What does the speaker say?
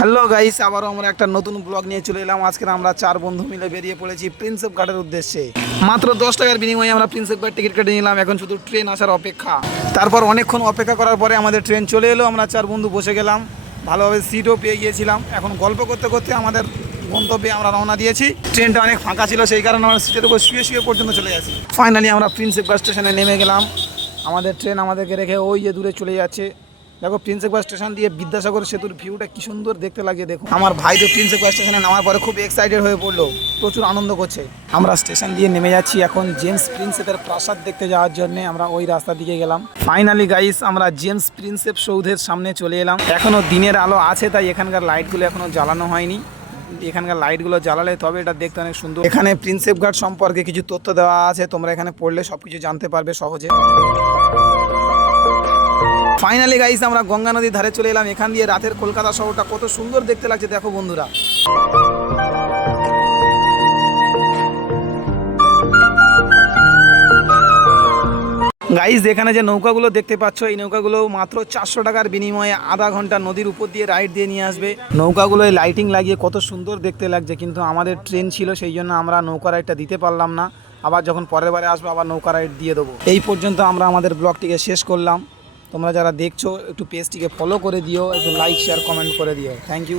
Hello guys, আবারও আমরা একটা নতুন ব্লগ নিয়ে চলে এলাম। আজকে আমরা 4 বন্ধু মিলে বেরিয়ে পড়েছি প্রিন্সেপ ঘাটের উদ্দেশ্যে। মাত্র 10 টাকার বিনিময়ে আমরা প্রিন্সেপ ঘাট টিকিট কেটে নিলাম। এখন শুধু ট্রেন আসার অপেক্ষা। তারপর অনেকক্ষণ অপেক্ষা করার পরে আমাদের ট্রেন চলে এলো। আমরা 4 বন্ধু বসে গেলাম, ভালোভাবে সিটও পেয়ে গিয়েছিলাম। এখন গল্প করতে করতে আমাদের গন্তব্যে আমরা রওনা দিয়েছি। ট্রেনটা অনেক ফাঁকা ছিল, সেই কারণে আমরা সিটের উপর শুয়ে শুয়ে পর্যন্ত চলে যাচ্ছি। ফাইনালি আমরা প্রিন্সেপ ঘাট স্টেশনে নেমে গেলাম। আমাদের ট্রেন আমাদেরকে রেখে ওই যে দূরে চলে যাচ্ছে। দেখো প্রিন্সেপ ঘাট স্টেশন দিয়ে বিদ্যাসাগর সেতুর ভিউটা কি সুন্দর দেখতে লাগে। দেখো আমার ভাই তো প্রিন্সেপ ঘাট স্টেশনে নামার পরে খুব এক্সাইটেড হয়ে পড়লো, প্রচুর আনন্দ করছে। আমরা স্টেশন দিয়ে নেমে যাচ্ছি এখন জেমস প্রিন্সেপের প্রাসাদ দেখতে যাওয়ার জন্য। আমরা ওই রাস্তা দিকে গেলাম। ফাইনালি গাইস, আমরা জেমস প্রিন্সেপ সৌধের সামনে চলে এলাম। এখনো দিনের আলো আছে, তাই এখানকার লাইটগুলো এখনো জ্বালানো হয়নি। এখানকার লাইটগুলো জ্বালালে তবে এটা দেখতে অনেক সুন্দর। এখানে প্রিন্সেপ ঘাট সম্পর্কে কিছু তথ্য দেওয়া আছে, তোমরা এখানে পড়লে সবকিছু জানতে পারবে সহজে। ফাইনালি গাইস, আমরা গঙ্গা নদীর ধারে চলে এলাম। এখান দিয়ে রাতের কলকাতা শহরটা কত সুন্দর দেখতে লাগছে দেখো বন্ধুরা। গাইস, এখানে যে নৌকাগুলো দেখতে পাচ্ছ, এই নৌকাগুলো মাত্র 400 টাকার বিনিময়ে আধা ঘন্টা নদীর উপর দিয়ে রাইড দিয়ে নিয়ে আসবে। নৌকাগুলোয় লাইটিং লাগিয়ে কত সুন্দর দেখতে লাগছে, কিন্তু আমাদের ট্রেন ছিল সেই জন্য আমরা নৌকা রাইডটা দিতে পারলাম না। আবার যখন পরের বারে আসবো আবার নৌকা রাইড দিয়ে দেবো। এই পর্যন্ত আমরা আমাদের ব্লগটিকে শেষ করলাম। তোমরা যারা দেখছো একটু পেজটিকে ফলো করে দিও, একটু লাইক শেয়ার কমেন্ট করে দিও। Thank you.